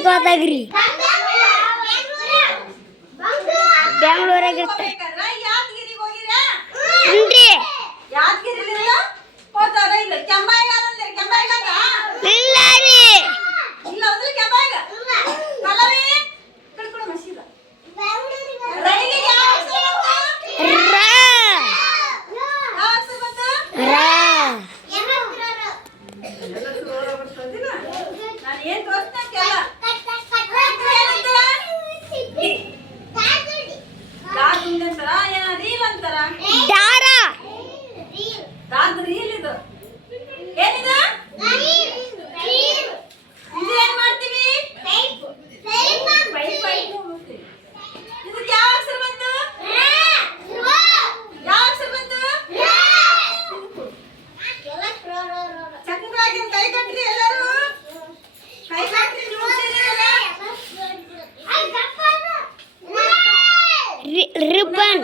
ಬೆಂಗಳೂರಿಗೆ ಹೋದಾಗ್ರಿ ಬೆಂಗಳೂರಾಗಿರ್ತ ಇಲ್ಲ ರೀ ರಿಬ್ಬನ್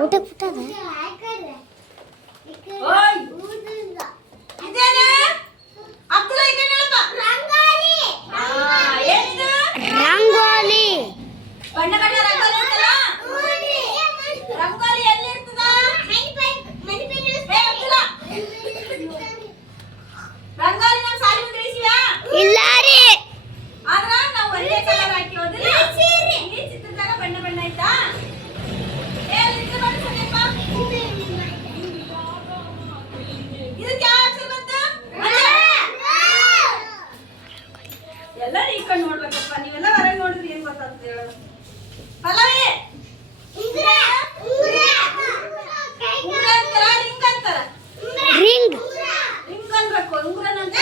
ಊಟ ಪುಟ್ಟದ ರಂಗೋಲಿ ಬಣ್ಣ ಬಣ್ಣ ರಂಗೋಲಿ ಎಲ್ಲಿ ಇರ್ತದ ರಂಗೋಲಿ ನಾವು ಸಾಲಿ ಮುಂದೆ ಇಳಿಸಿವಾ ಇಲ್ಲ ರೀ ಆದ್ರ ನಾವು ಒಂದೇ ಕಲರ್ ಹಾಕಿ ಹೋದ್ರೆ ಈ ಚಿತ್ರದಾಗ ಬಣ್ಣ ಬಣ್ಣ ಆಯ್ತಾ ಇದಕ್ಕೆ ಯಾವ ಅಕ್ಷರ ಬಂತು ಎಲ್ಲ ಈ ಕಡೆ ನೋಡ್ಬೇಕಪ್ಪ ನೀವೆಲ್ಲ ಹೊರಗೆ ನೋಡಿದ್ರೆ ಏನ್ ಗೊತ್ತಾಗ್ತದೆ ಹೇಳೋದು ಪಲ್ಲವಿ ರಿಂಗ್ ರಿಂಗ್ ಅನ್ಬೇಕು ಉಂಗುರನ ಅಂತ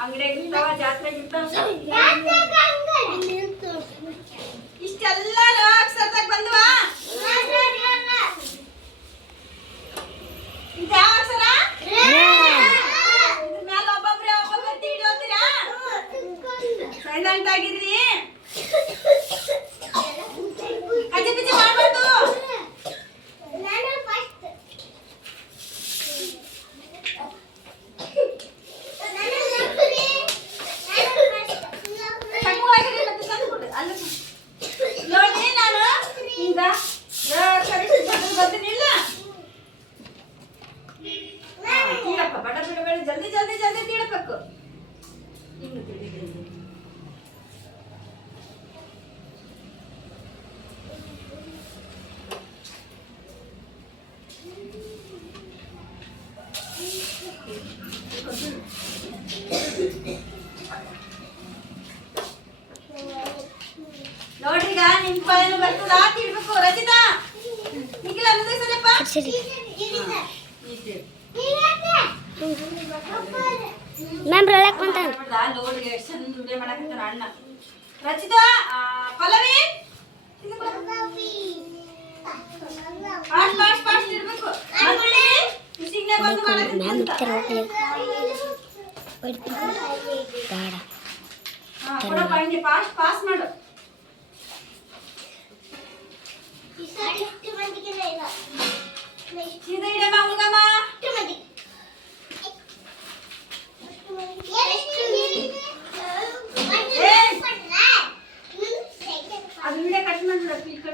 ಅಂಗಡಿಯಾಗಿರ್ತಾವ ಜಾತ್ರೆಗಿರ್ತಾವ ಇಷ್ಟೆಲ್ಲ ಅಕ್ಷರದಾಗ ಬಂದ್ವಾ ಇದು ಯಾವ ಅಕ್ಷರ ಇದ್ರ ಮೇಲೆ ಒಬ್ಬೊಬ್ರೆ ಹಿಡಿಯೋತೀರಾ ಸೈಲೆಂಟ್ ಆಗಿರ್ರಿ ಕಜೆ ಪಿಜೆ ಮಾಡ್ಬಾರ್ದು ನೋಡಿ ನಾನು ಈಗ ಬರ್ತೀನಿಲ್ಲ ತೀಡಪ್ಪ ಬಡ ಬಿಡ ಬೇಡ ಜಲ್ದಿ ಜಲ್ದಿ ಜಲ್ದಿ ತೀಡಬೇಕು ಇನ್ನು ತಿಳಿದಿದೆ ನೋಡ್ರಿಗ ನಿಮ್ ಪಾಯನ ಬರ್ತದ ತಿಳ್ಬೇಕು ರಚಿತಾ ನಿಖಿಲ ಮುಂದೆಸರಪ್ಪ ಸರಿ ಮ್ಯಾಮ್ ರಳಕ್ ಬಂತ ಲೋಡ್ಗೆ ಚಂದ ವಿಡಿಯೋ ಮಾಡಕತ್ತಾನ ಅಣ್ಣ Rachita Pallavi fast fast fast ಇರ್ಬೇಕು ಮಿಸಿಂಗ್ ನೇ ಬಂದು ಮಾಡಕತ್ತಾನ ಬೇಡ ಕೊಡಪ್ಪ ಹಿಂಗೆ ಫಾಸ್ಟ್ ಪಾಸ್ ಮಾಡು